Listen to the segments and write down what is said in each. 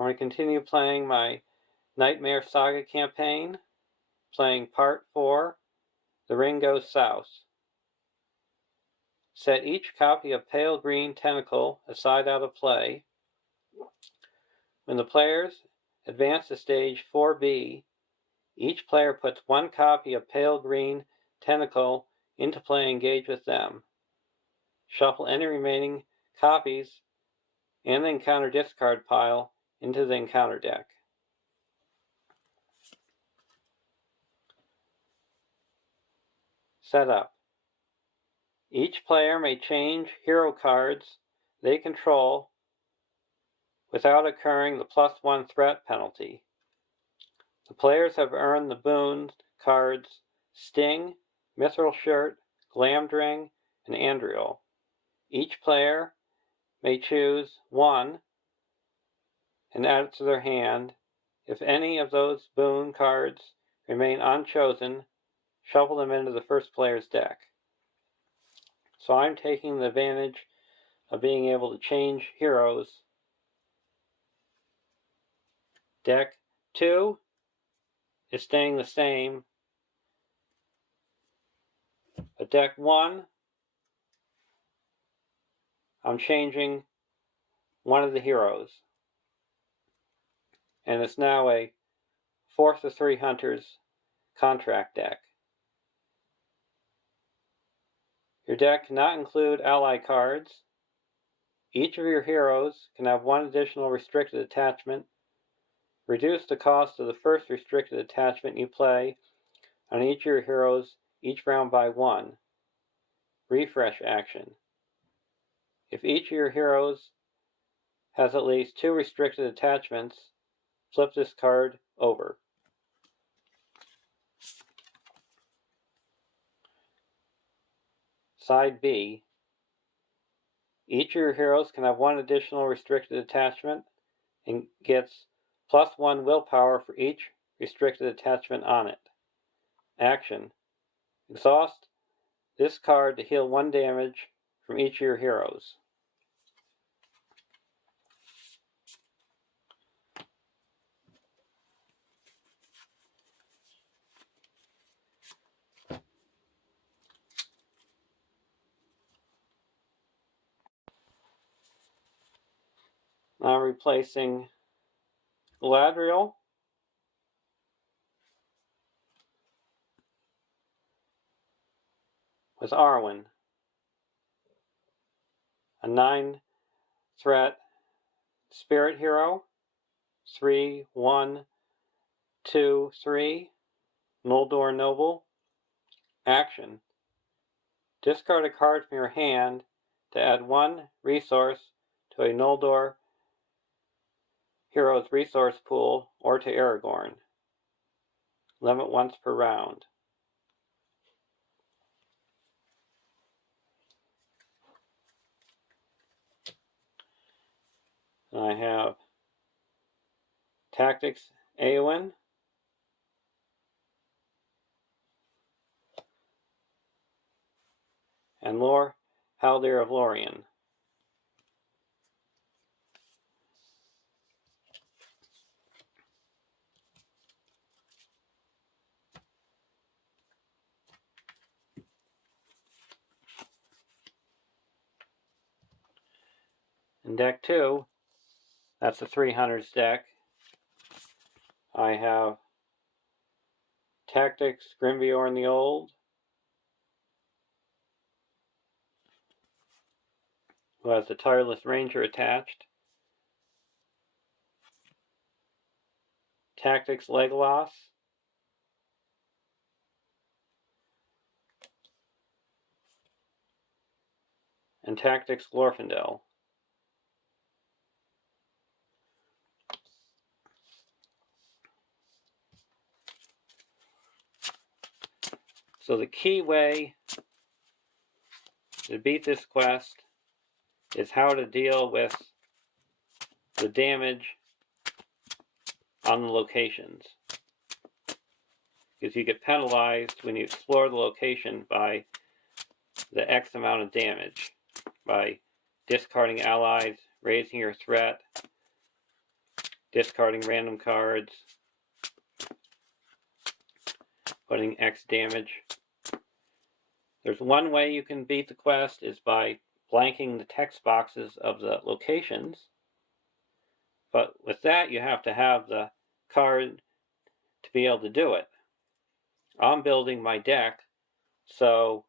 I'm going to continue playing my Nightmare Saga campaign, playing Part 4, The Ring Goes South. Set each copy of Pale Green Tentacle aside out of play. When the players advance to stage 4B, each player puts one copy of Pale Green Tentacle into play and engage with them. Shuffle any remaining copies and the encounter discard pile into the encounter deck. Setup. Each player may change hero cards they control without incurring the +1 threat penalty. The players have earned the boon cards Sting, Mithril Shirt, Glamdring, and Andriel. Each player may choose one and add it to their hand. If any of those boon cards remain unchosen, shuffle them into the first player's deck. So I'm taking the advantage of being able to change heroes. Deck 2 is staying the same, but deck 1, I'm changing one of the heroes. And it's now a 4th of 3 Hunters contract deck. Your deck cannot include ally cards. Each of your heroes can have one additional restricted attachment. Reduce the cost of the first restricted attachment you play on each of your heroes each round by 1. Refresh action. If each of your heroes has at least 2 restricted attachments, flip this card over. Side B. Each of your heroes can have one additional restricted attachment and gets +1 willpower for each restricted attachment on it. Action. Exhaust this card to heal 1 damage from each of your heroes. Now I'm replacing Galadriel with Arwen, a 9-threat spirit hero, 3, 1, 2, 3, Noldor Noble. Action. Discard a card from your hand to add 1 resource to a Noldor hero's resource pool or to Aragorn. Limit once per round. And I have Tactics Eowyn, and Lore Haldir of Lorien. In deck 2, that's the 3 Hunters deck, I have Tactics Grimbeorn the Old, who has the Tireless Ranger attached, Tactics Legolas, and Tactics Glorfindel. So the key way to beat this quest is how to deal with the damage on the locations. Because you get penalized when you explore the location by the X amount of damage, by discarding allies, raising your threat, discarding random cards, putting X damage. There's one way you can beat the quest is by blanking the text boxes of the locations. But with that, you have to have the card to be able to do it. I'm building my deck so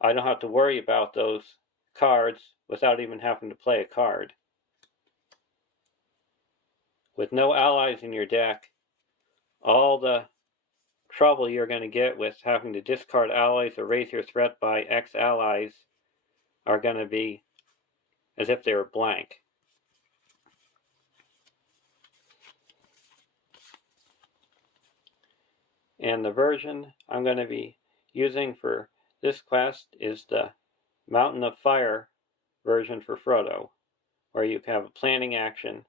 I don't have to worry about those cards without even having to play a card. With no allies in your deck, all the trouble you're going to get with having to discard allies or raise your threat by X allies are going to be as if they were blank. And the version I'm going to be using for this quest is the Mountain of Fire version for Frodo, where you can have a planning action,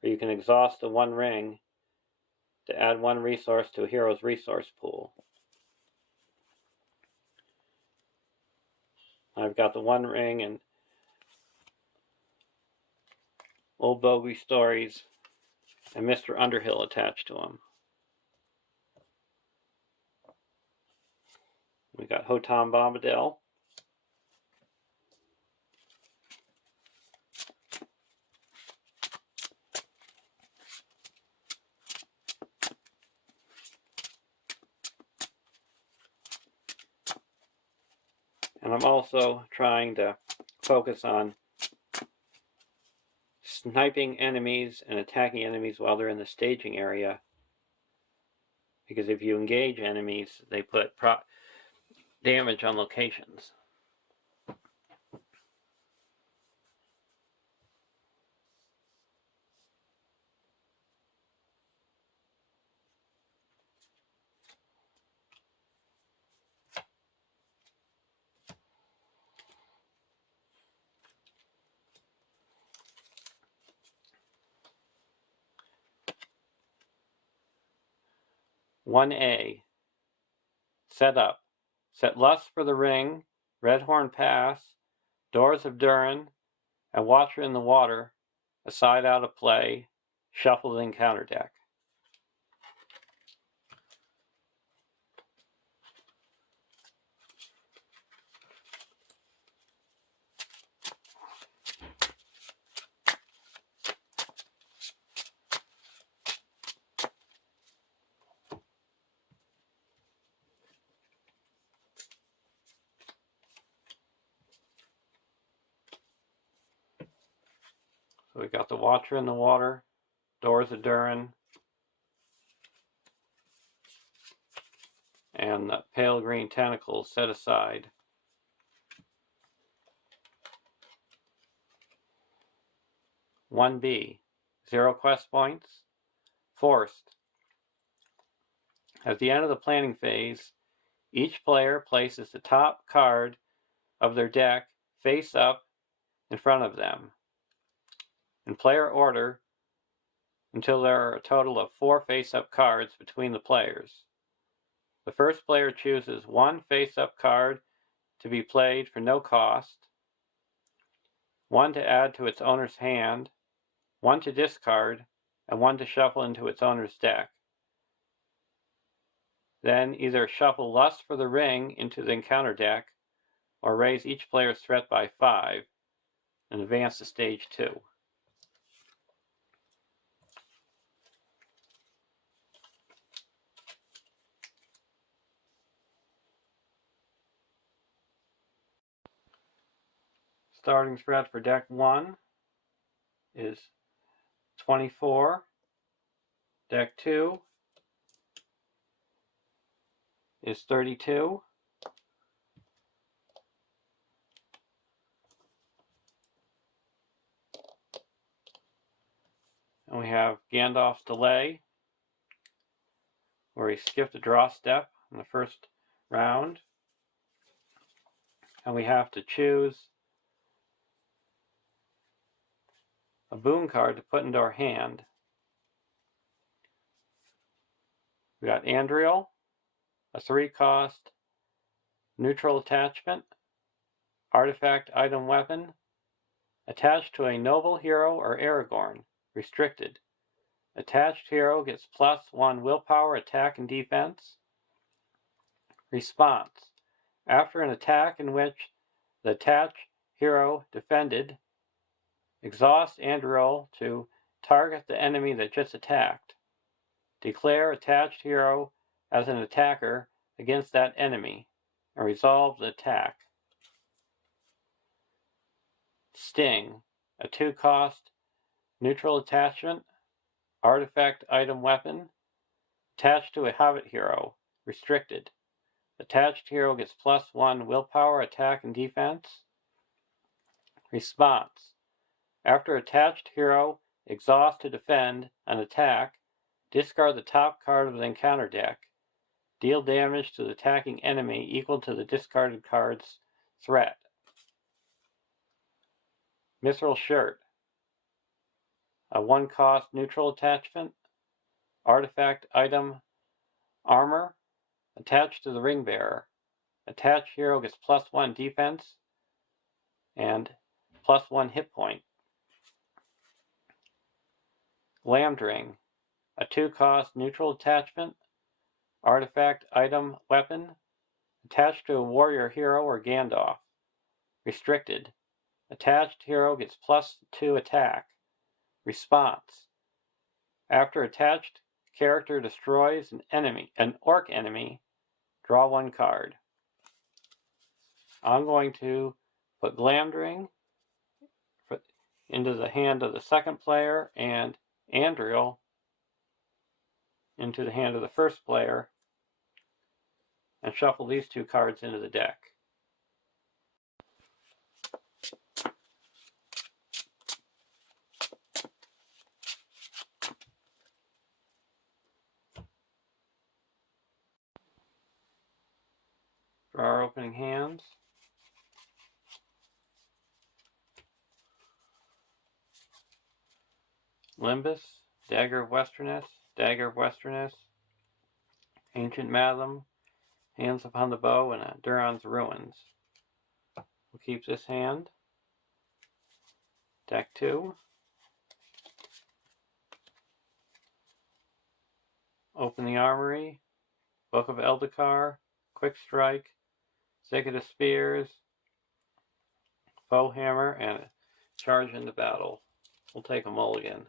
where you can exhaust the one ring to add one resource to a hero's resource pool. I've got the one ring and Old Bogey Stories and Mr. Underhill attached to them. We got Hotam Bombadil. And I'm also trying to focus on sniping enemies and attacking enemies while they're in the staging area. Because if you engage enemies, they put damage on locations. "1A. Set up. Set Lust for the Ring, Redhorn Pass, Doors of Durin, and Watcher in the Water aside out of play, shuffle the encounter deck." So we got the Watcher in the Water, Doors of Durin, and the Pale Green Tentacles set aside. "1B. 0 quest points. Forced. At the end of the planning phase, each player places the top card of their deck face up in front of them, in player order, until there are a total of 4 face-up cards between the players. The first player chooses 1 face-up card to be played for no cost, 1 to add to its owner's hand, 1 to discard, and 1 to shuffle into its owner's deck. Then either shuffle Lust for the Ring into the encounter deck, or raise each player's threat by 5 and advance to stage 2. Starting threat for deck 1 is 24. Deck 2 is 32. And we have Gandalf's Delay, where he skipped a draw step in the first round. And we have to choose a boon card to put into our hand. We got Andriel, a 3-cost neutral attachment, artifact item weapon, Attached to a noble hero or Aragorn. Restricted. Attached hero gets +1 willpower, attack, and defense. Response. After an attack in which the attached hero defended, exhaust and roll to target the enemy that just attacked. Declare attached hero as an attacker against that enemy and resolve the attack. Sting. A 2-cost neutral attachment, artifact, item, weapon, attached to a Hobbit hero. Restricted. Attached hero gets +1 willpower, attack, and defense. Response. After attached hero exhausts to defend an attack, discard the top card of the encounter deck. Deal damage to the attacking enemy equal to the discarded card's threat. Mithril Shirt. A 1-cost neutral attachment, artifact, item, armor, attached to the ring bearer. Attached hero gets +1 defense and +1 hit point. Glamdring. A 2-cost neutral attachment, artifact, item, weapon, attached to a warrior hero or Gandalf. Restricted. Attached hero gets +2 attack. Response. After attached character destroys an orc enemy, draw 1 card. I'm going to put Glamdring into the hand of the second player and Andriel into the hand of the first player and shuffle these 2 cards into the deck. Draw our opening hands. Limbus, Dagger of Westerness, Dagger of Westerness, Ancient Mathem, Hands Upon the Bow, and Duran's Ruins. We'll keep this hand. Deck 2. Open the Armory, Book of Eldakar, Quick Strike, Thicket of Spears, Bow Hammer, and Charge into Battle. We'll take a mulligan.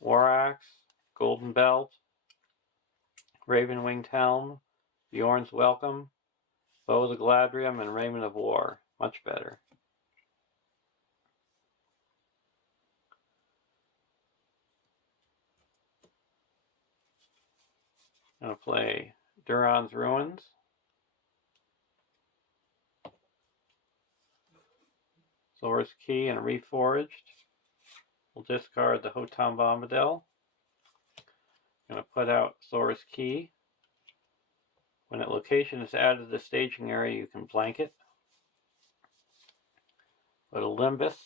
War Axe, Golden Belt, Raven-Winged Helm, Bjorn's Welcome, Bow of the Galadriel, and Raiment of War. Much better. I'm going to play Duran's Ruins, Thor's Key, and Reforged. We'll discard the Hotam Bombadil. I'm going to put out Thor's Key. When a location is added to the staging area, you can blank it. Put a Limbus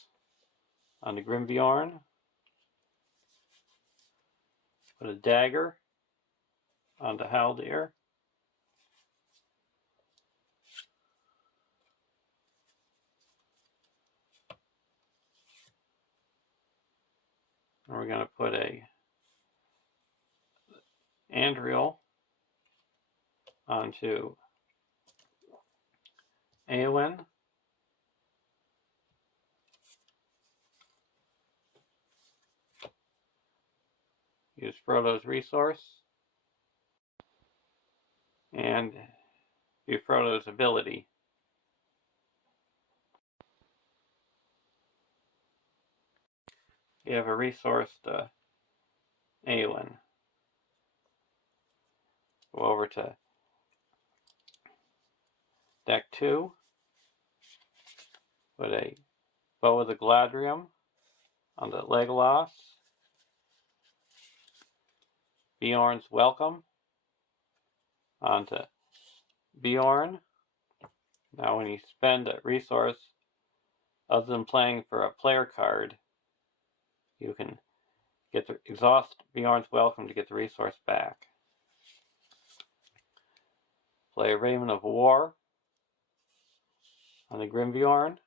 on the Grimbjorn. Put a Dagger onto Haldir. And we're going to put a Andriel onto Eowyn. Use Frodo's resource and use Frodo's ability. You have a resource to Eowyn. Go over to deck 2. Put a Bow of the Galadriel onto Legolas. Bjorn's Welcome onto Bjorn. Now when you spend a resource, Other than playing for a player card, you can get the exhaust Bjorn's Welcome to get the resource back. Play a Raven of War on the Grimbjorn.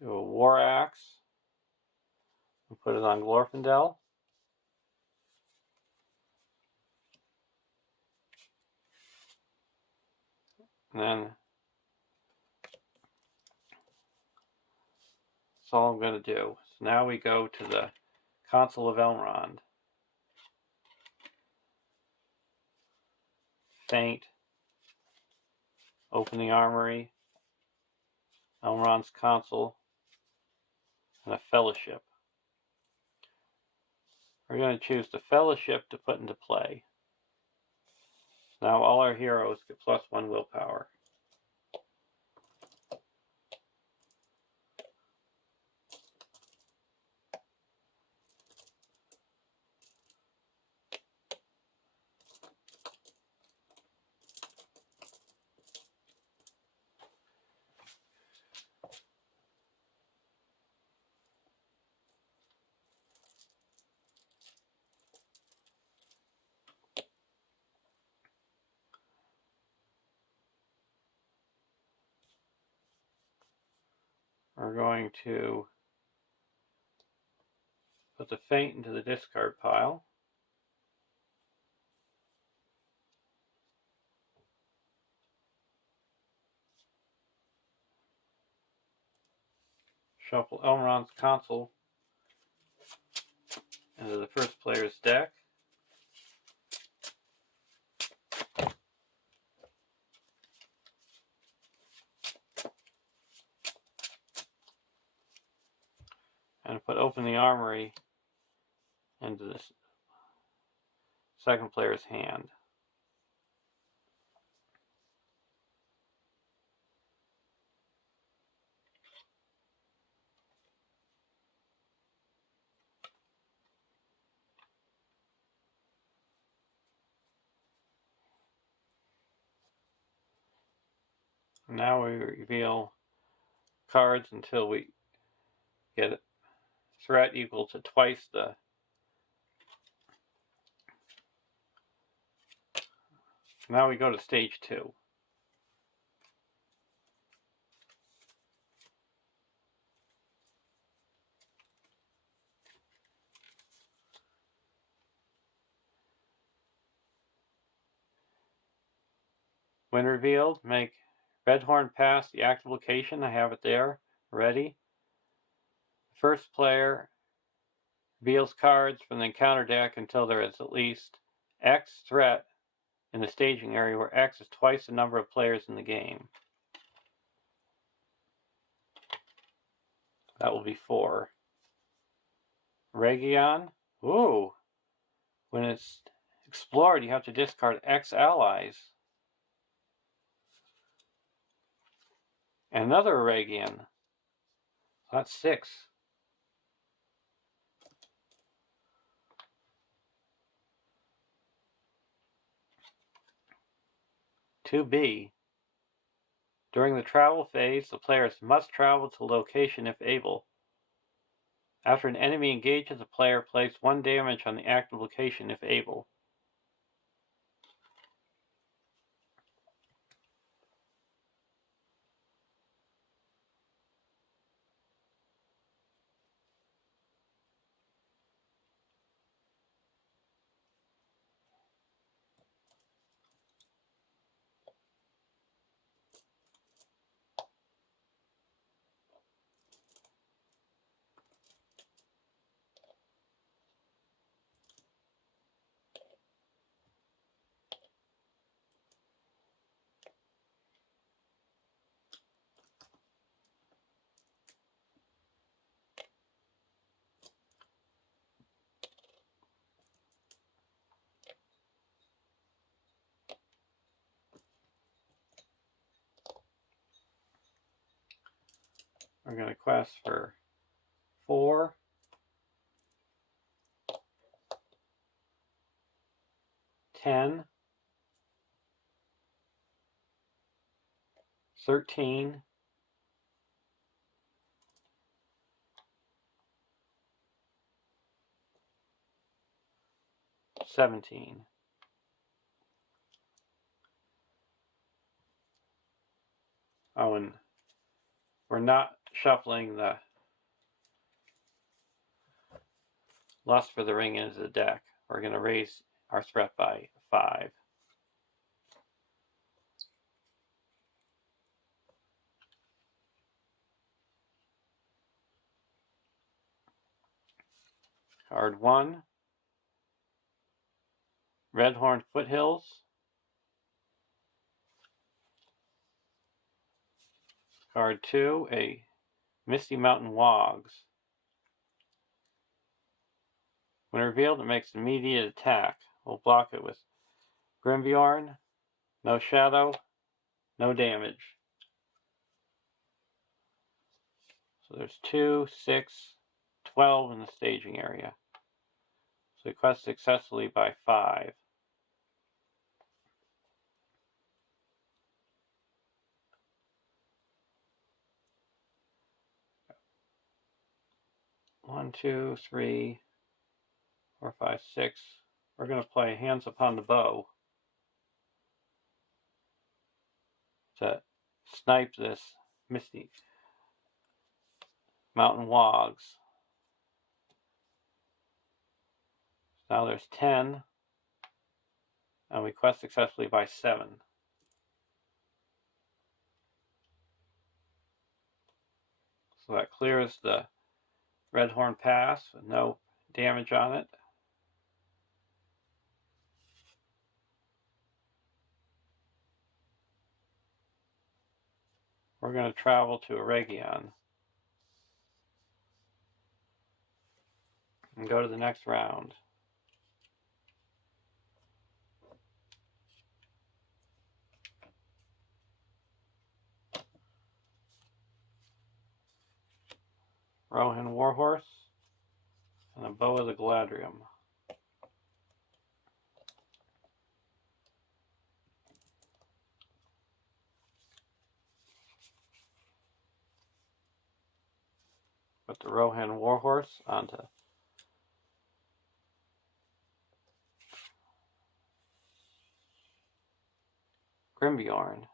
Do a War Axe and put it on Glorfindel. And then that's all I'm going to do. So now we go to the Council of Elrond. Feint, open the armory, Elrond's Council, and a Fellowship. We're going to choose the Fellowship to put into play. Now all our heroes get +1 willpower. We're going to put the Feint into the discard pile. Shuffle Elrond's Council into the first player's deck. And put Open the Armory into the second player's hand. Now we reveal cards until we get a threat equal to twice the. Now we go to stage 2. When revealed, make Redhorn pass the active location. I have it there, ready. First player reveals cards from the encounter deck until there is at least X threat in the staging area, where X is twice the number of players in the game. That will be 4. Region. Ooh. When it's explored, you have to discard X allies. Another Region. That's 6. (2B). During the travel phase, the players must travel to a location if able. After an enemy engages, the player places 1 damage on the active location if able. We're going to quest for 4. 10, 13, 17. Oh, and we're not shuffling the Lust for the Ring into the deck. We're going to raise our threat by 5. Card 1, Redhorn Foothills. Card 2, a Misty Mountain Wogs. When revealed, it makes an immediate attack. We'll block it with Grimbjorn, no shadow, no damage. So there's 2, 6, 12 in the staging area. So we quest successfully by 5. One, 2, 3, 4, 5, 6. We're going to play Hands Upon the Bow to snipe this Misty Mountain Wogs. Now there's 10, and we quest successfully by 7. So that clears the Redhorn Pass with no damage on it. We're going to travel to Eregion and go to the next round. Rohan Warhorse and a Bow of the Galadrium. Put the Rohan Warhorse onto Grimbjorn.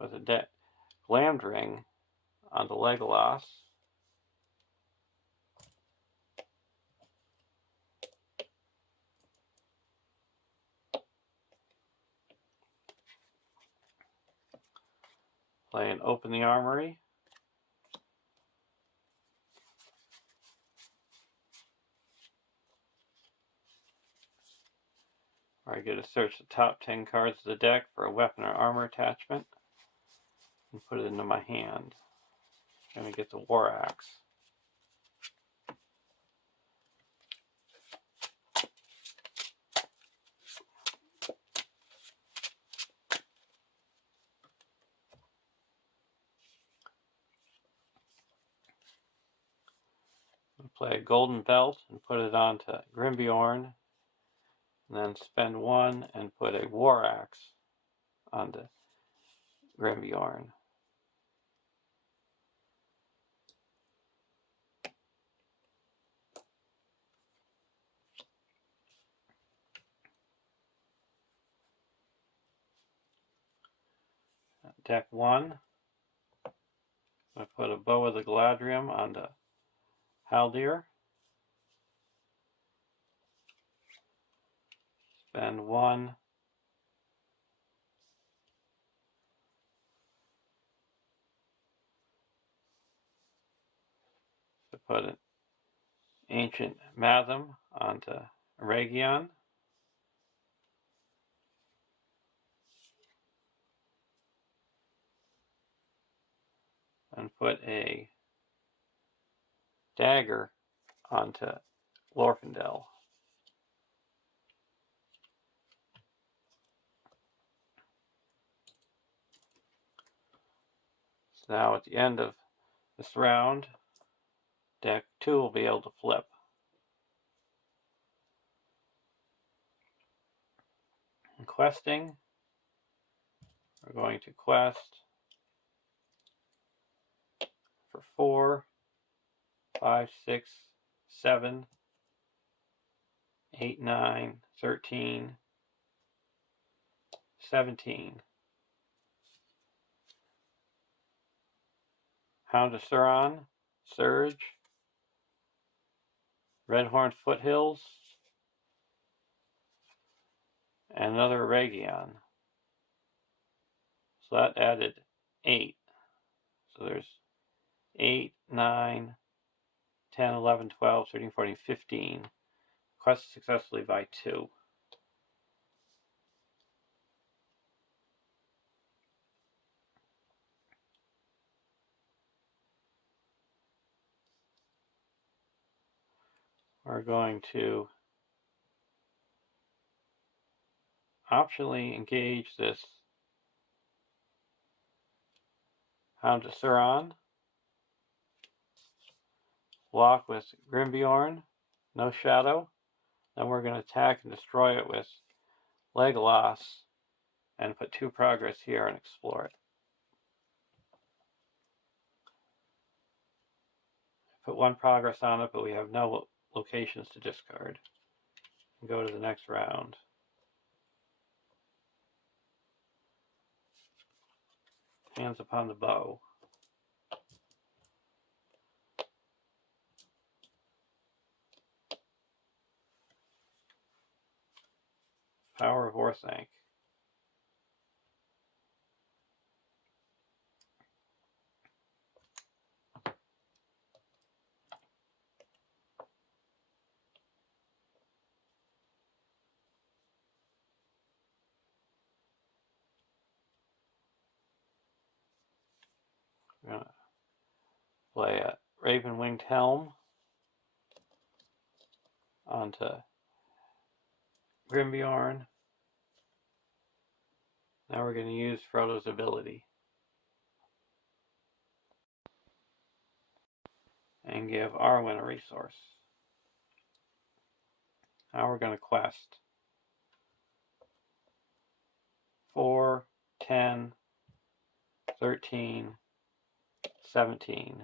With a Glamdring onto Legolas. Play and Open the Armory. Where I get to search the top 10 cards of the deck for a weapon or armor attachment and put it into my hand. I'm going to get the War Axe. Play a Golden Belt and put it onto Grimbjorn, and then spend 1 and put a War Axe onto Grimbjorn. Deck 1, I put a Bow of the Galadrium onto Haldir. Spend 1. To put an Ancient Matham onto Eregion. And put a Dagger onto Glorfindel. So now at the end of this round, deck 2 will be able to flip. questing. We're going to quest for 4, 5, 6, 7, 8, 9, 13, 17. Hound of Suron, Surge, Redhorn Foothills, and another Region. So that added 8. So there's 8, 9, 10, 11, 12, 13, 14, 15. Quest successfully by 2. We're going to optionally engage this Hound of Suron. Block with Grimbjorn, no shadow. Then we're going to attack and destroy it with Legolas and put 2 progress here and explore it. Put 1 progress on it, but we have no locations to discard. Go to the next round. Hands upon the bow. Power of Orthanc. We're going to play a Raven-Winged Helm onto Grimbjorn. Now we're going to use Frodo's ability and give Arwen a resource. Now we're going to quest 4, 10, 13, 17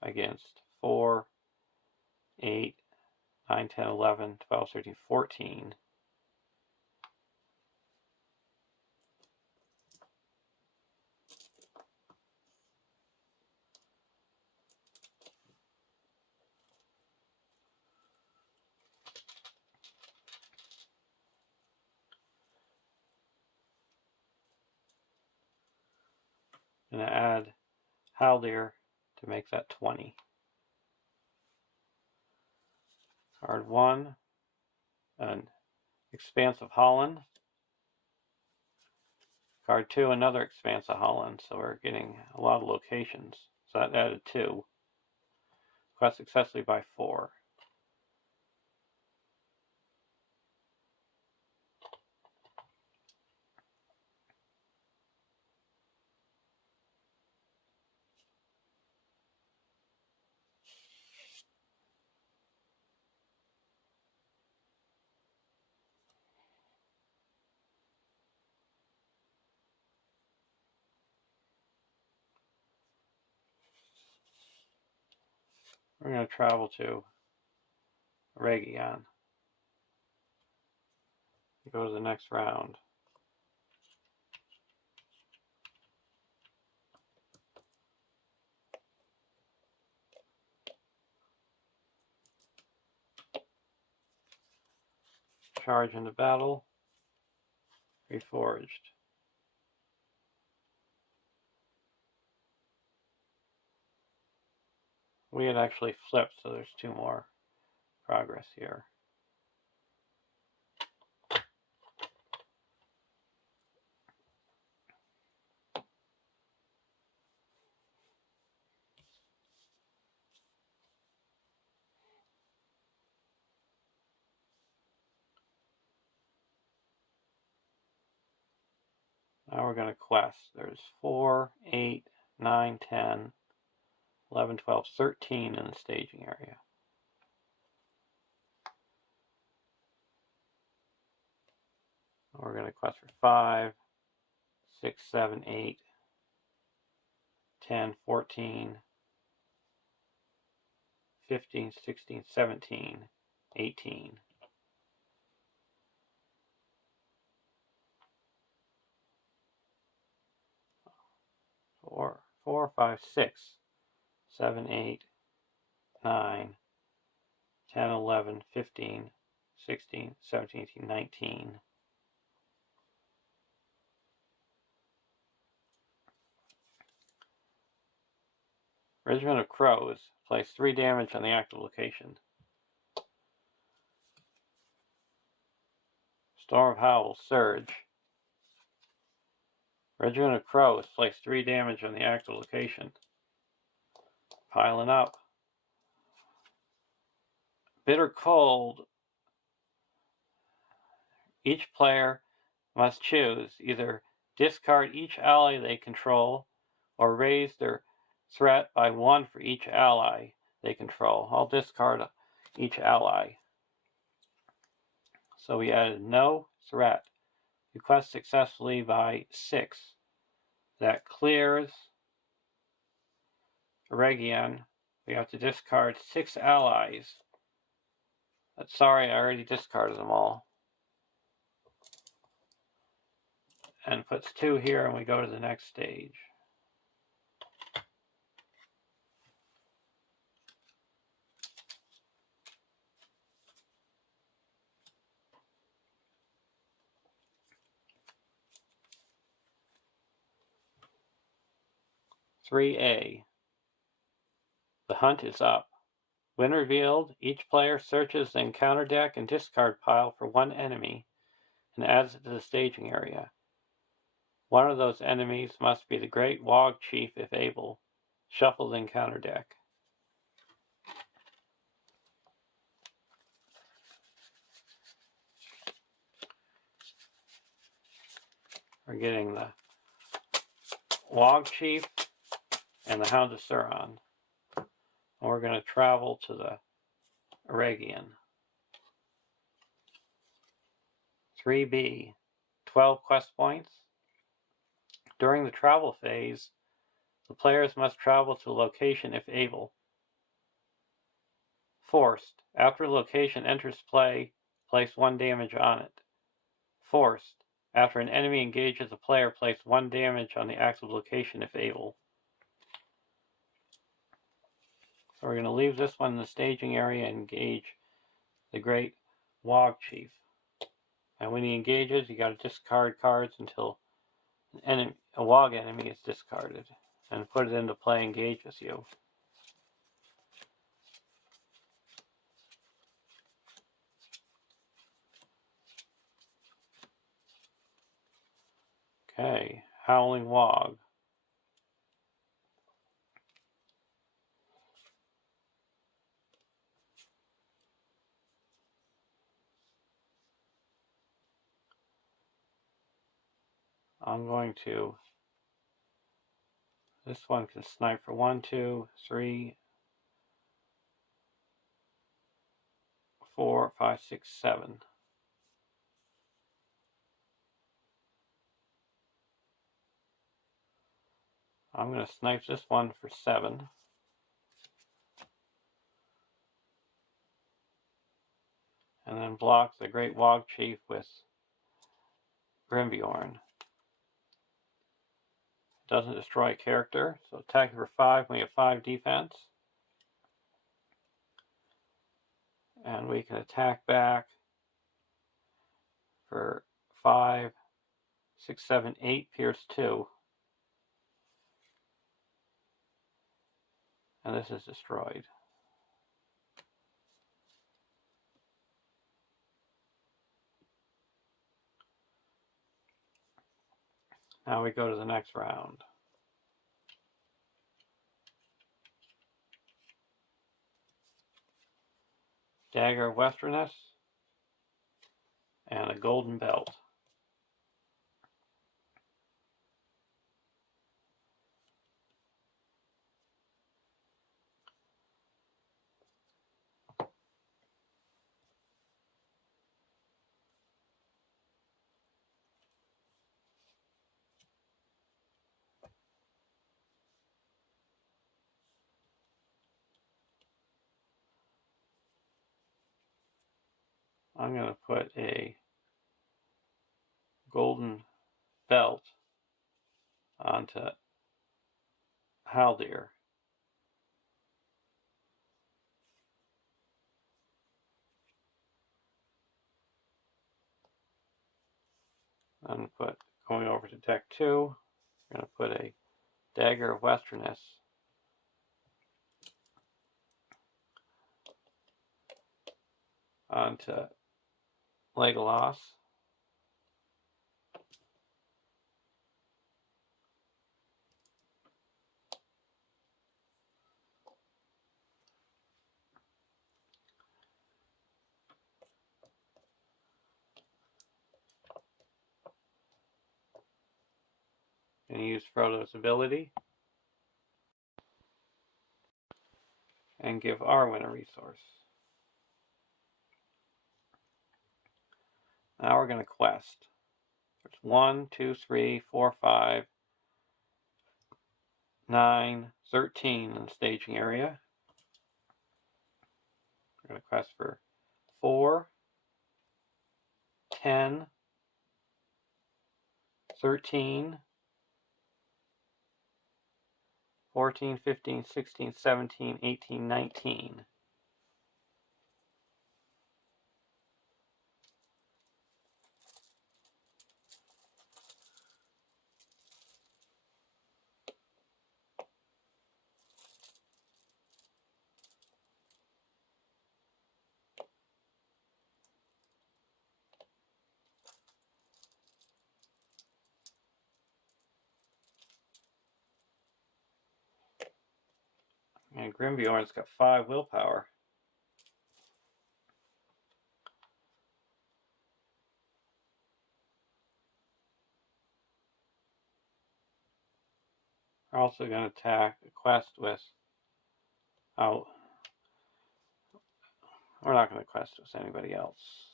against 4, 8, 9, 10, 11, 12, 13, 14. I'm going to add Haldir to make that 20. Card 1, an Expanse of Holland. Card 2, another Expanse of Holland, so we're getting a lot of locations. So that added 2. Quest successfully by 4. We're going to travel to Region. Go to the next round. Charge into battle. Reforged. We had actually flipped, so there's 2 more progress here. Now we're going to quest. There's 4, 8, 9, 10, 11, 12, 13 in the staging area. we're going to quest for 5, 6, 7, 8, 10, 14, 15, 16, 17, 18. 4, 5, 6, 7, 8, 9, 10, 11, 15, 16, 17, 18, 19. Regiment of Crows. Place 3 damage on the active location. Storm of Howls. Surge. Regiment of Crows. Place 3 damage on the active location. Piling up. Bitter Cold. Each player must choose either discard each ally they control or raise their threat by 1 for each ally they control. I'll discard each ally. So we added no threat. We quest successfully by 6. That clears Region. We have to discard 6 allies. Sorry, I already discarded them all. And puts 2 here, and we go to the next stage. (3A). The hunt is up. When revealed, each player searches the encounter deck and discard pile for 1 enemy and adds it to the staging area. One of those enemies must be the Great Wog Chief if able. Shuffle the encounter deck. We're getting the Wog Chief and the Hound of Sauron. And we're going to travel to the Region. 3B. 12 quest points. During the travel phase, the players must travel to a location if able. Forced. After a location enters play, place 1 damage on it. Forced. After an enemy engages a player, place 1 damage on the active location if able. So we're going to leave this one in the staging area and engage the Great Wog Chief. And when he engages, you got to discard cards until a Wog enemy is discarded, and put it into play, engage with you. Okay, Howling Wog. I'm going to, this one can snipe for 1, 2, 3, 4, 5, 6, 7. I'm going to snipe this one for 7. And then block the Great Wog Chief with Grimbjorn. Doesn't destroy a character, so attacking for 5, we have 5 defense. And we can attack back for 5, 6, 7, 8, pierce 2. And this is destroyed. Now we go to the next round. Dagger of Westerness and a Golden Belt. I'm going to put a golden belt onto Haldir. I'm going over to deck 2, I'm going to put a Dagger of Westerness onto Legolas. And use Frodo's ability and give Arwen a resource. Now we're going to quest. There's 1, 2, 3, 4, 5, 9, 13 in the staging area. We're going to quest for 4, 10, 13, 14, 15, 16, 17, 18, 19. And Grimbjorn's got 5 willpower. We're also going to attack the quest with... Oh, we're not going to quest with anybody else.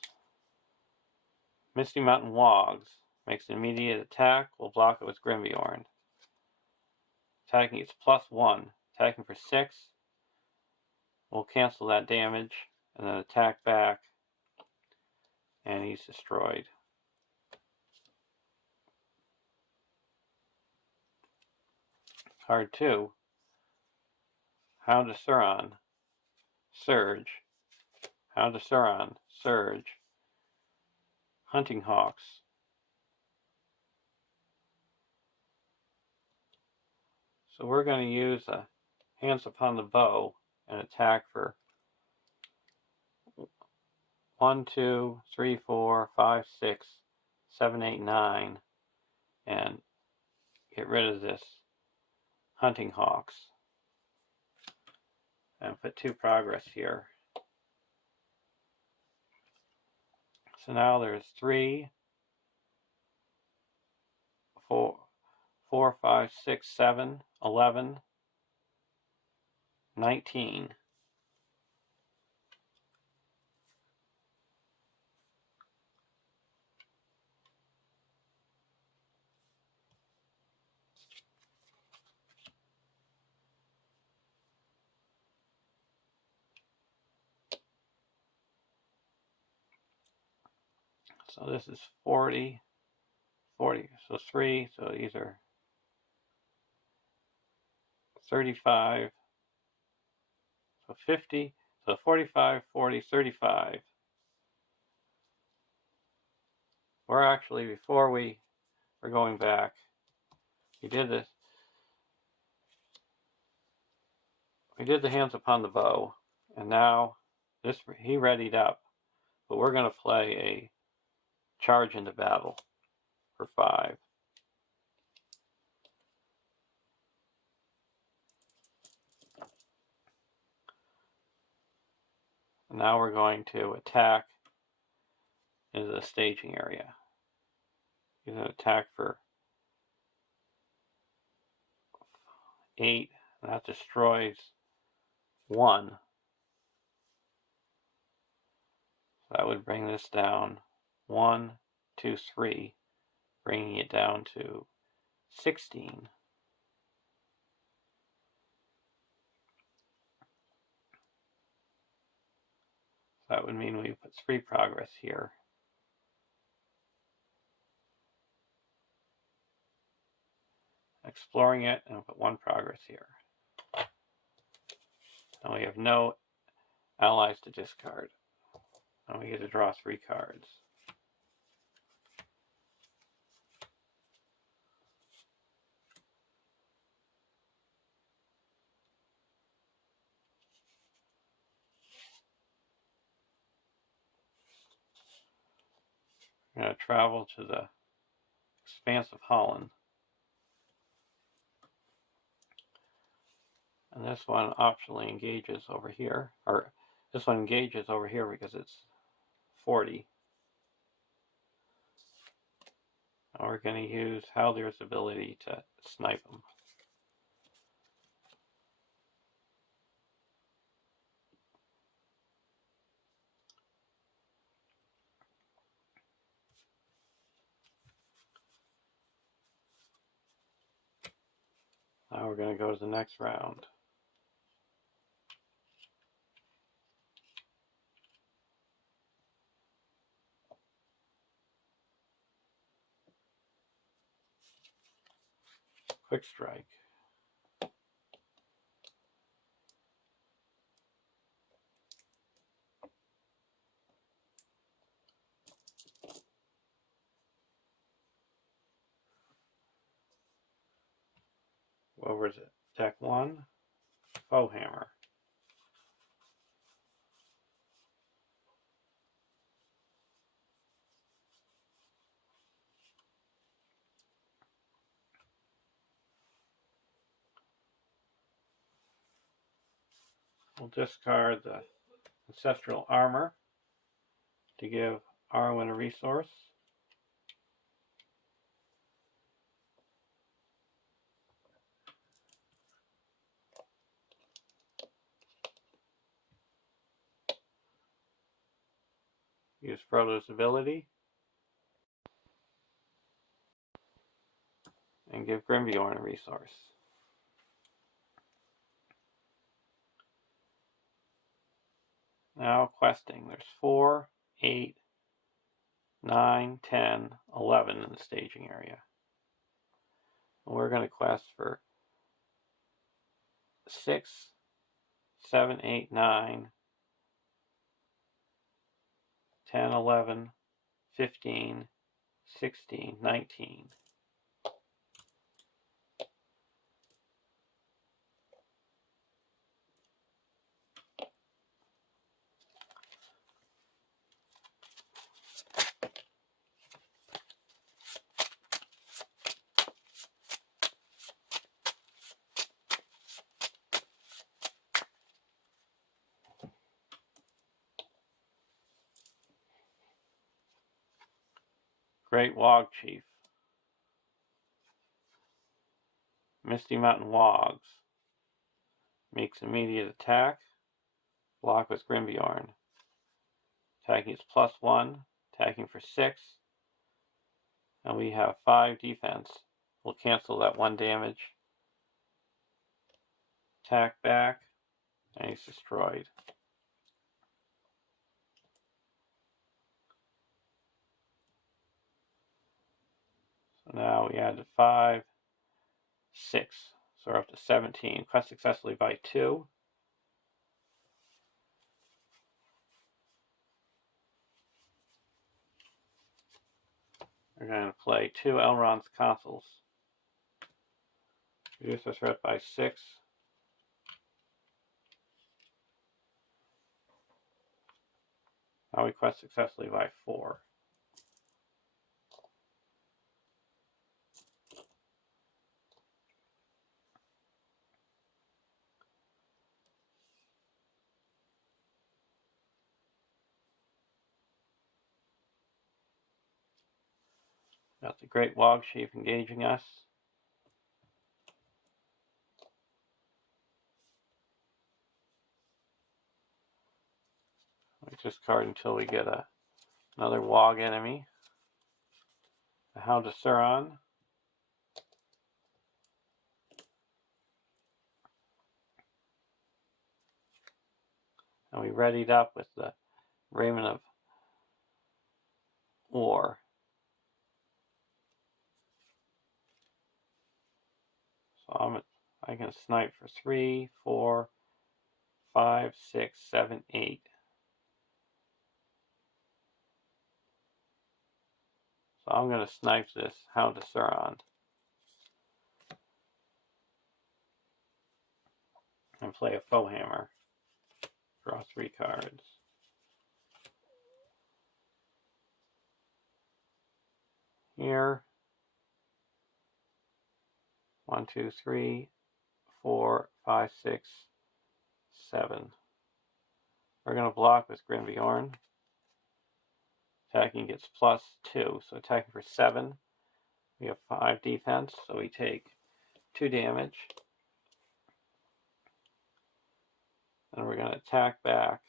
Misty Mountain Wogs makes an immediate attack. We'll block it with Grimbjorn. Attacking it's +1. Attacking for 6. We'll cancel that damage and then attack back. And he's destroyed. Card 2. Hound of Sauron. Surge. Hound of Sauron. Surge. Hunting Hawks. So we're going to use a Hands Upon the Bow and attack for 1, 2, 3, 4, 5, 6, 7, 8, 9, and get rid of this Hunting Hawks. And put 2 progress here. So now there's 3, 4, 5, 6, 7, 11, 19. So this is 40, 40, so 3, so these are 35, so 50, so 45, 40, 35. We're actually, before we're going back, we did this. We did the Hands Upon the Bow, and now he readied up, but we're going to play a Charge into Battle for 5. And now we're going to attack into the staging area. He's going to attack for 8, and that destroys 1. So that would bring this down 1, 2, 3, bringing it down to 16. That would mean we put 3 progress here. Exploring it, and we'll put 1 progress here. And we have no allies to discard. And we get to draw 3 cards. We're going to travel to the expanse of Holland. And this one optionally engages over here. Or this one engages over here because it's 40. And we're going to use Haldir's ability to snipe them. Now we're going to go to the next round. Quick strike. Over to deck 1, Foe Hammer. We'll discard the Ancestral Armor to give Arwen a resource. Use Frodo's ability. And give Grimbjorn a resource. Now questing. There's 4, 8, 9, 10, 11 in the staging area. And we're going to quest for 6, 7, 8, 9, 10, 11, 15, 16, 19. Great Wog Chief. Misty Mountain Wogs. Makes immediate attack. Block with Grimbjorn. Attacking is +1. Attacking for 6. And we have 5 defense. We'll cancel that 1 damage. Attack back. And he's destroyed. So now we add 5, 6. So we're up to 17. Quest successfully by 2. We're going to play 2 Elrond's Consuls. Reduce our threat by 6. Now we quest successfully by 4. Got the Great Wog Chief engaging us. We discard until we get another Wog enemy. The Hound of Sauron. And we readied up with the Raymond of War. So I can snipe for 3, 4, 5, 6, 7, 8. So I'm going to snipe this Hound of Sauron. And play a foe hammer. Draw 3 cards. Here. 1, 2, 3, 4, 5, 6, 7. We're going to block with Grimbeorn. Attacking gets +2, so attacking for 7. We have 5 defense, so we take 2 damage. And we're going to attack back.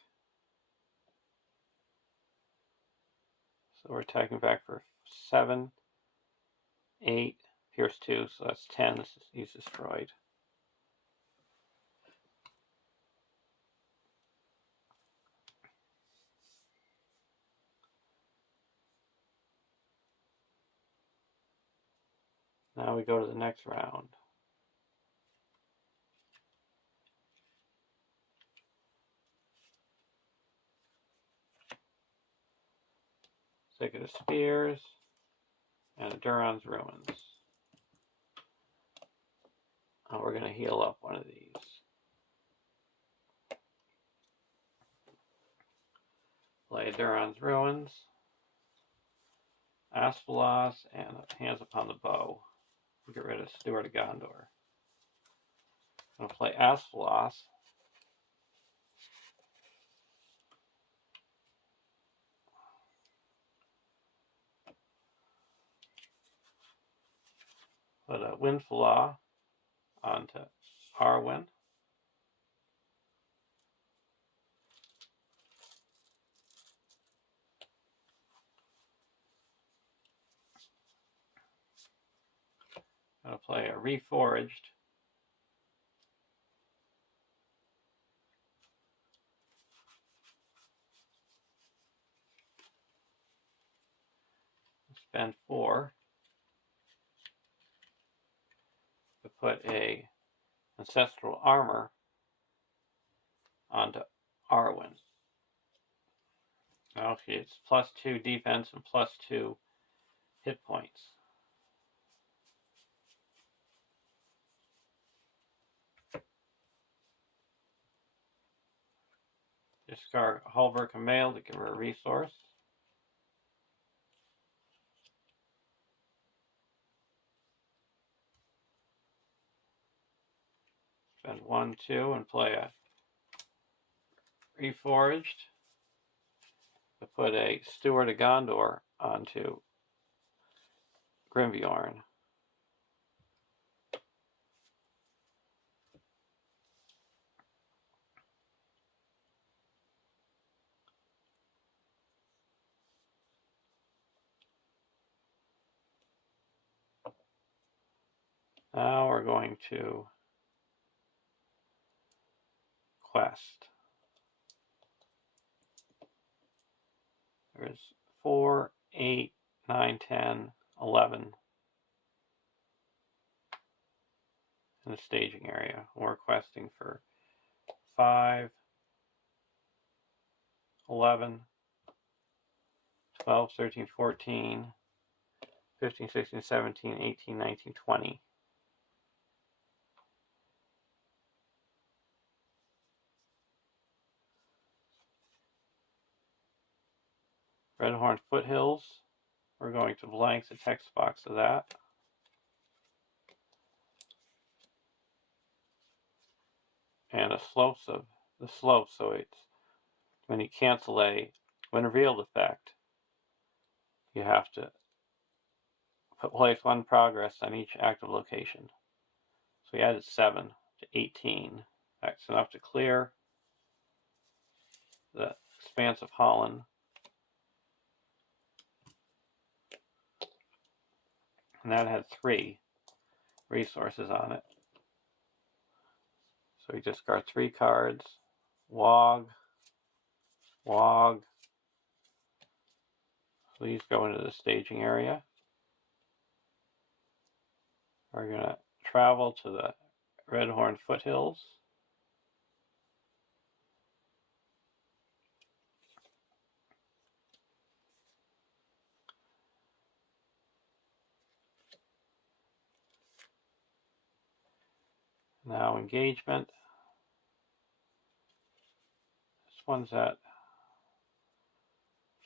So we're attacking back for 7, 8, pierce 2, so that's 10. He's destroyed. Now we go to the next round. Saga of Spears and Duran's Ruins. Oh, we're going to heal up one of these. Play Duran's Ruins, Asphalos, and Hands Upon the Bow. Get rid of Steward of Gondor. I'm going to play Asphalos. Put a Windflaw onto Arwen. I'm going to play a Reforged. Spend 4 to put a Ancestral Armor onto Arwen. Okay, it's +2 defense and +2 hit points. Discard Hulberg and Mail to give her a resource. Spend 1, 2, and play a Reforged to put a Steward of Gondor onto Grimbeorn. Now we're going to quest. There's 4, 8, 9, 10, 11 in the staging area. We're questing for 5, 11, 12, 13, 14, 15, 16, 17, 18, 19, 20. Redhorn Foothills. We're going to blank the text box of that. And a slopes of the slope, so it's when you cancel when revealed effect, you have to place 1 progress on each active location. So we added 7 to 18. That's enough to clear the expanse of Holland. And that had 3 resources on it. So we discard 3 cards. Wog, Wog, Please go into the staging area. We're going to travel to the Redhorn foothills. Now engagement. This one's at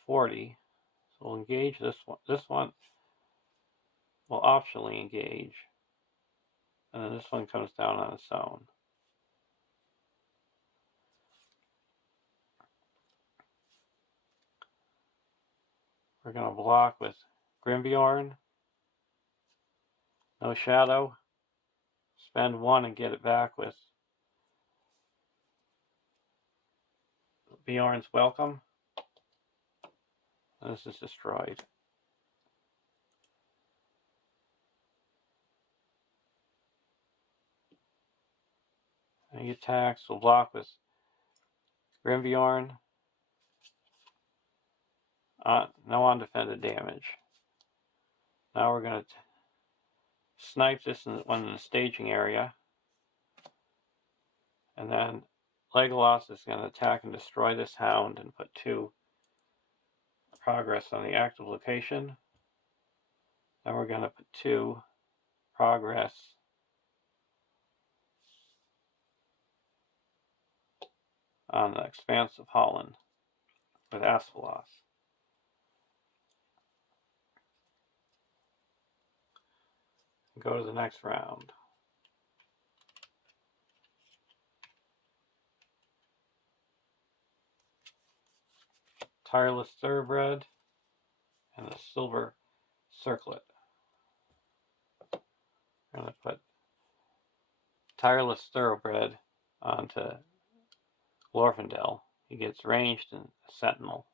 40. So we'll engage this one. This one will optionally engage. And then this one comes down on its own. We're going to block with Grimbjorn. No shadow. Spend 1 and get it back with Bjorn's Welcome. And this is destroyed. And he attacks. We'll block with Grimbjorn. No undefended damage. Now we're going to snipe this one in the staging area. And then Legolas is going to attack and destroy this hound and put 2 progress on the active location. Then we're going to put 2 progress on the Expanse of Holland with Asphalos. Go to the next round. Tireless Thoroughbred and the Silver Circlet. I'm going to put Tireless Thoroughbred onto Glorfindel. He gets ranged and Sentinel.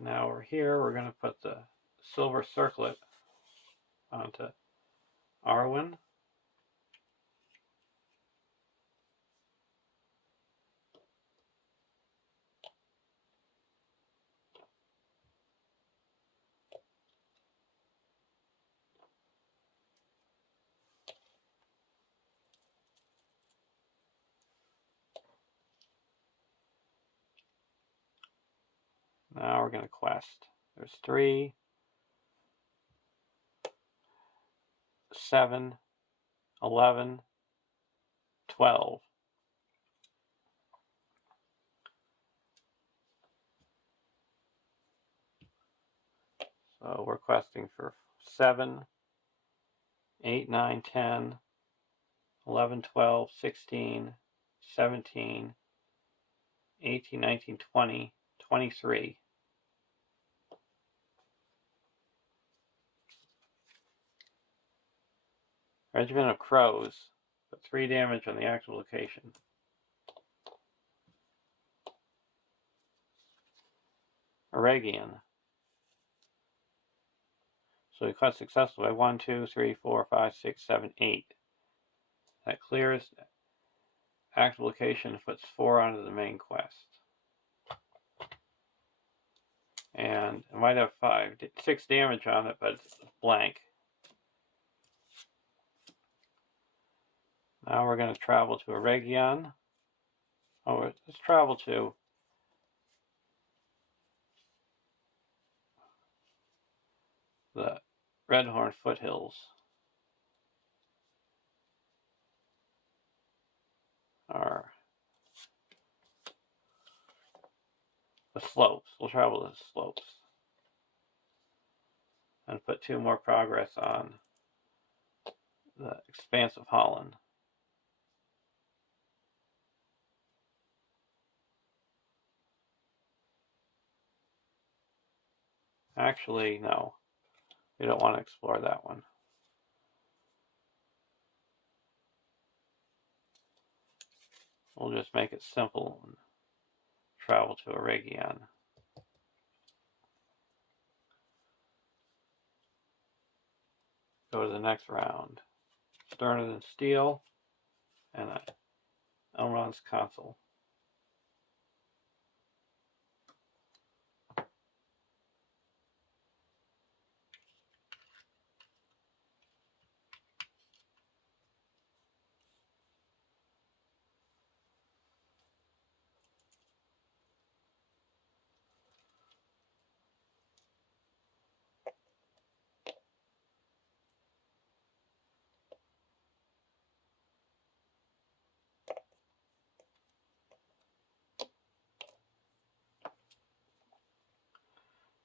Now we're here, we're going to put the Silver Circlet onto Arwen. Now we're going to quest. There's 3, 7, 11, 12. So we're questing for 7, 8, 9, 10, 11, 12, 16, 17, 18, 19, 20, 23. Regiment of Crows, put 3 damage on the active location. Eregion. So we quest successfully by 1, 2, 3, 4, 5, 6, 7, 8. That clears active location, puts 4 onto the main quest. And it might have 6 damage on it, but it's blank. Now we're going to travel to Eregion. Oh, let's travel to the Redhorn foothills. Or the slopes. We'll travel to the slopes. And put 2 more progress on the Expanse of Holland. Actually, no. We don't want to explore that one. We'll just make it simple and travel to a Region. Go to the next round. Sterner than steel, and Elrond's console.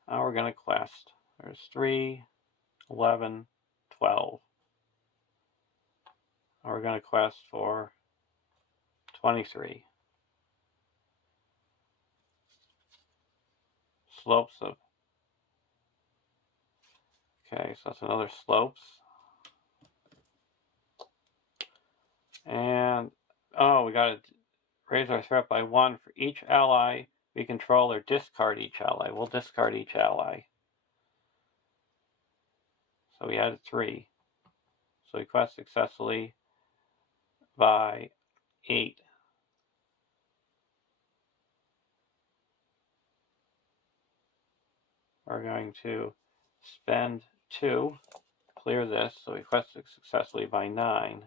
Now we're going to quest. There's 3, 11, 12. Now we're going to quest for 23. Slopes of... Okay, so that's another slopes. And, oh, we got to raise our threat by 1 for each ally we control, or discard each ally. We'll discard each ally. So we added 3. So we quest successfully by 8. We're going to spend 2, clear this, so we quested successfully by 9.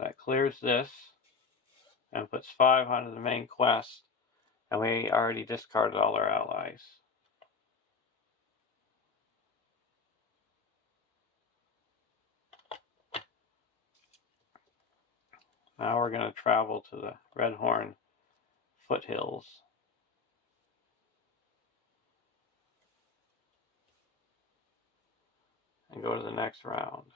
That clears this and puts 5 onto the main quest, and we already discarded all our allies. Now we're going to travel to the Redhorn foothills. And go to the next round.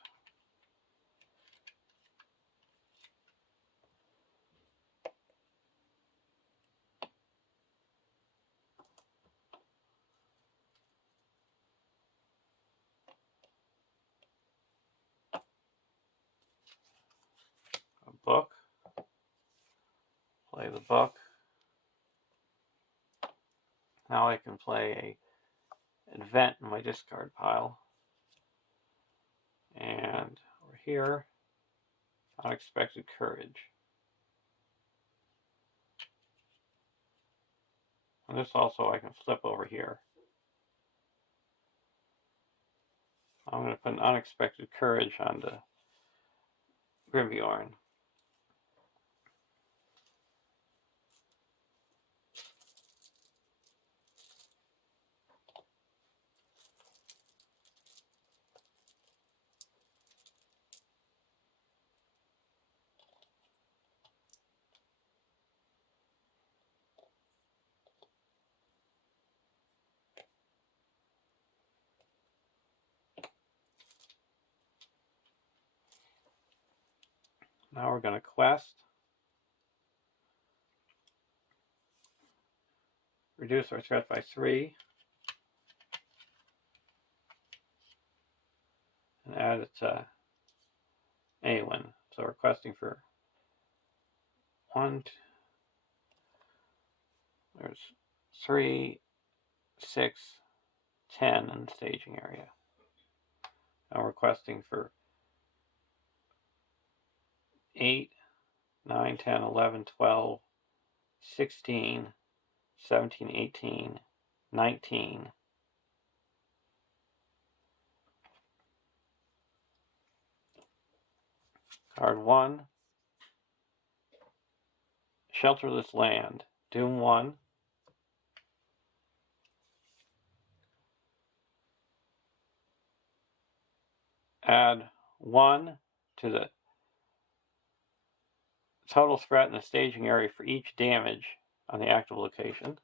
A book. Play the book. Now I can play an event in my discard pile. And over here, Unexpected Courage. And this also I can flip over here. I'm going to put an Unexpected Courage onto Grimbjorn. Now we're going to quest. Reduce our threat by 3. And add it to Awen. So we're questing for 1, 2, there's 3, 6, 10 in the staging area. Now we're questing for 8, 9, 10, 11, 12, 16, 17, 18, 19. Card 1, Shelterless Land. Doom 1. Add 1 to the total threat in the staging area for each damage on the active location.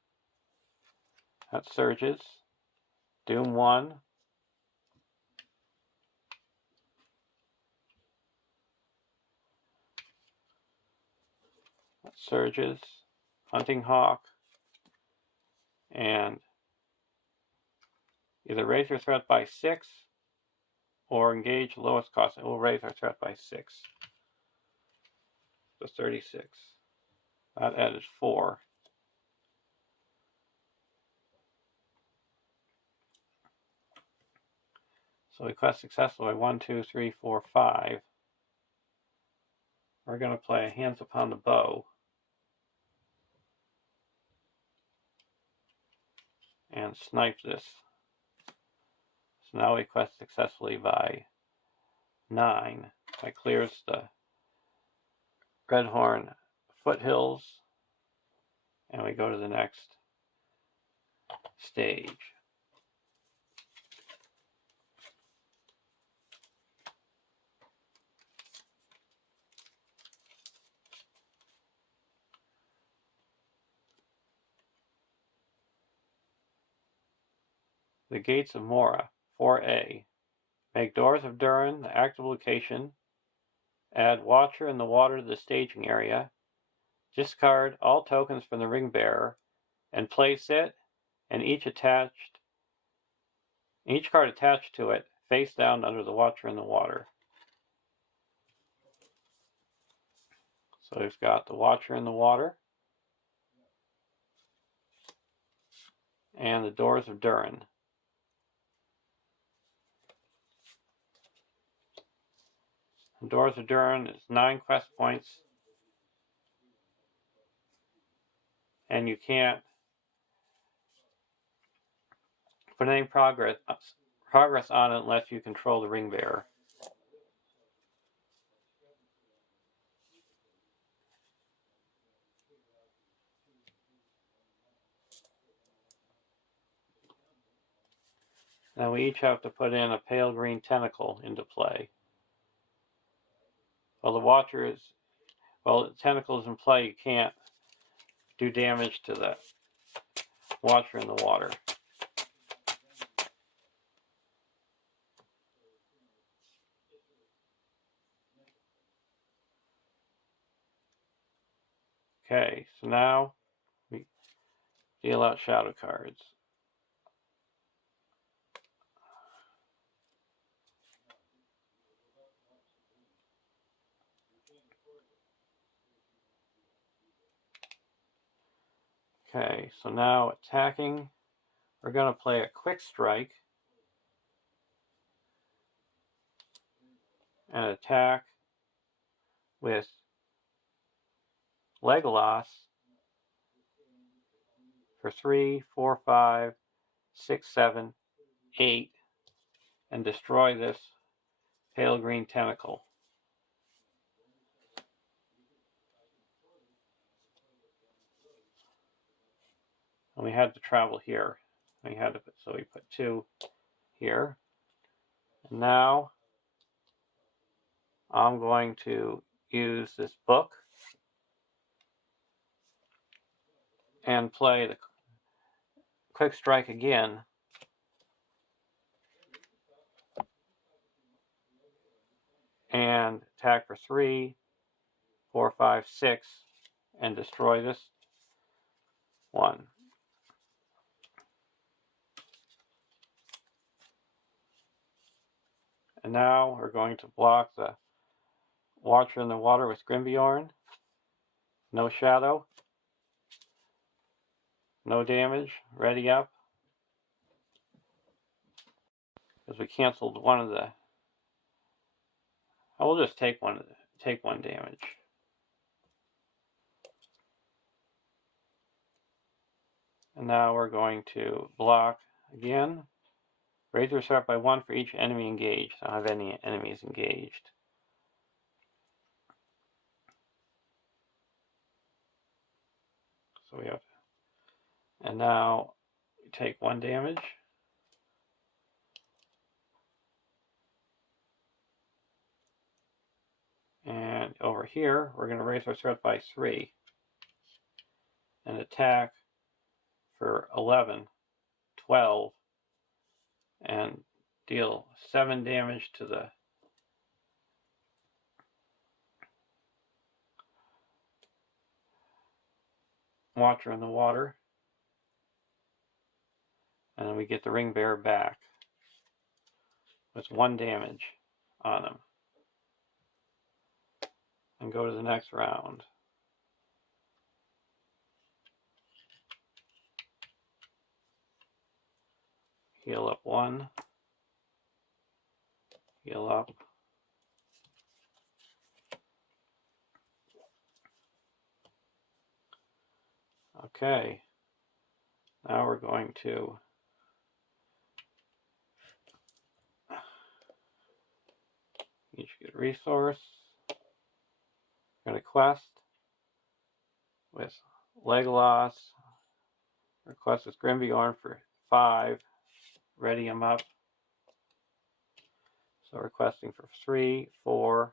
That surges. Doom 1. That surges. Hunting Hawk. And either raise your threat by 6 or engage the lowest cost. It will raise our threat by 6. to 36. That added 4. So we quest successful by 1, 2, 3, 4, 5. We're going to play Hands Upon the Bow. And snipe this. So now we quest successfully by 9. That clears the Redhorn foothills. And we go to the next stage. The Gates of Mora, 4A. Make Doors of Durin the active location. Add Watcher in the water to the staging area. Discard all tokens from the ring bearer and place it and each card attached to it face down under the Watcher in the water. So we've got the Watcher in the water and the Doors of Durin. The Doors of Durin is 9 quest points, and you can't put any progress on it unless you control the ring bearer. Now we each have to put in a pale green tentacle into play. While the tentacle is in play, you can't do damage to the Watcher in the water. Okay, so now we deal out shadow cards. Okay, so now attacking, we're going to play a quick strike and attack with Legolas for 3, 4, 5, 6, 7, 8, and destroy this pale green tentacle. And we had to travel here. So we put 2 here. And now I'm going to use this book and play the quick strike again. And attack for 3, 4, 5, 6, and destroy this one. And now we're going to block the Watcher in the water with Grimbjorn. No shadow. No damage. Ready up. Because we canceled one of the... We'll just take one damage. And now we're going to block again. Raise your start by 1 for each enemy engaged. I don't have any enemies engaged. So we have... And now we take 1 damage. And over here, we're going to raise our threat by 3 and attack for 11, 12, and deal 7 damage to the Watcher in the water. And then we get the ring bearer back with 1 damage on him. and go to the next round. Heal up 1. Heal up. Okay. Now we're going to each get a resource. We're going to quest with Legolas. Request with Grimbjorn for 5. Ready him up. So requesting for 3, 4,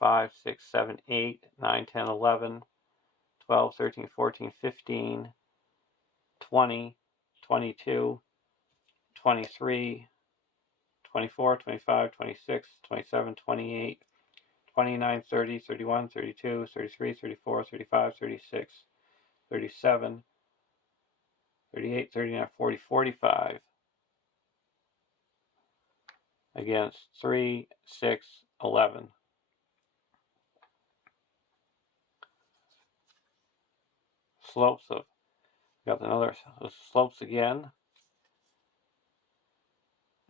5, 6, 7, 8, 9, 10, 11, 12, 13, 14, 15, 20, 22, 23, 24, 25, 26, 27, 28, 29, 30, 31, 32, 33, 34, 35, 36, 37, 38, 39, 40, 45 against 3, 6, 11. Slopes of, got another slopes again.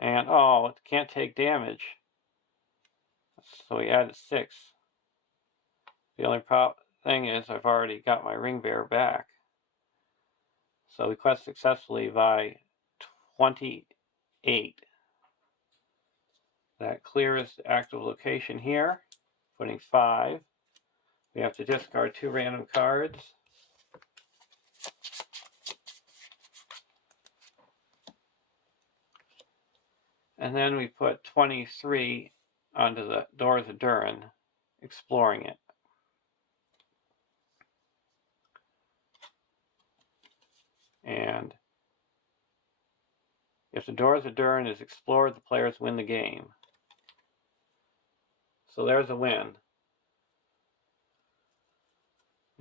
And, oh, it can't take damage. So we added 6. The only thing is I've already got my ring bearer back. So we quest successfully by 28. That clears the active location here, putting 5. We have to discard 2 random cards. And then we put 23 onto the Doors of Durin, exploring it. And if the Doors of Durin is explored, the players win the game. So there's a win.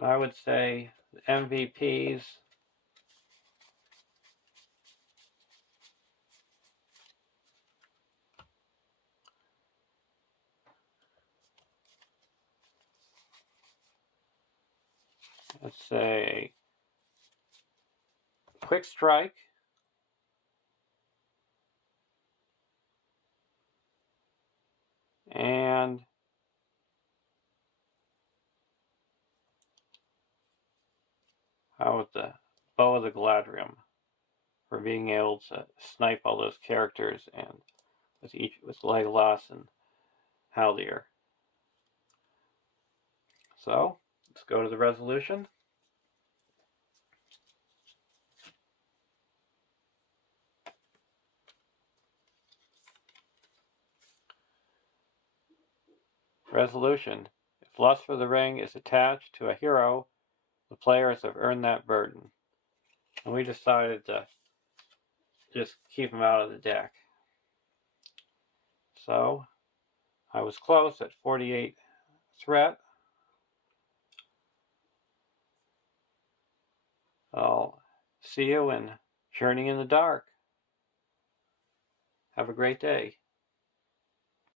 I would say the MVPs, let's say Quick Strike, and how about the Bow of the Galadriel, for being able to snipe all those characters, and with Legolas and Haldir. So let's go to the resolution. Resolution: if Lust for the Ring is attached to a hero, the players have earned that burden. And we decided to just keep him out of the deck. So I was close at 48 threat. I'll see you in Journey in the Dark. Have a great day.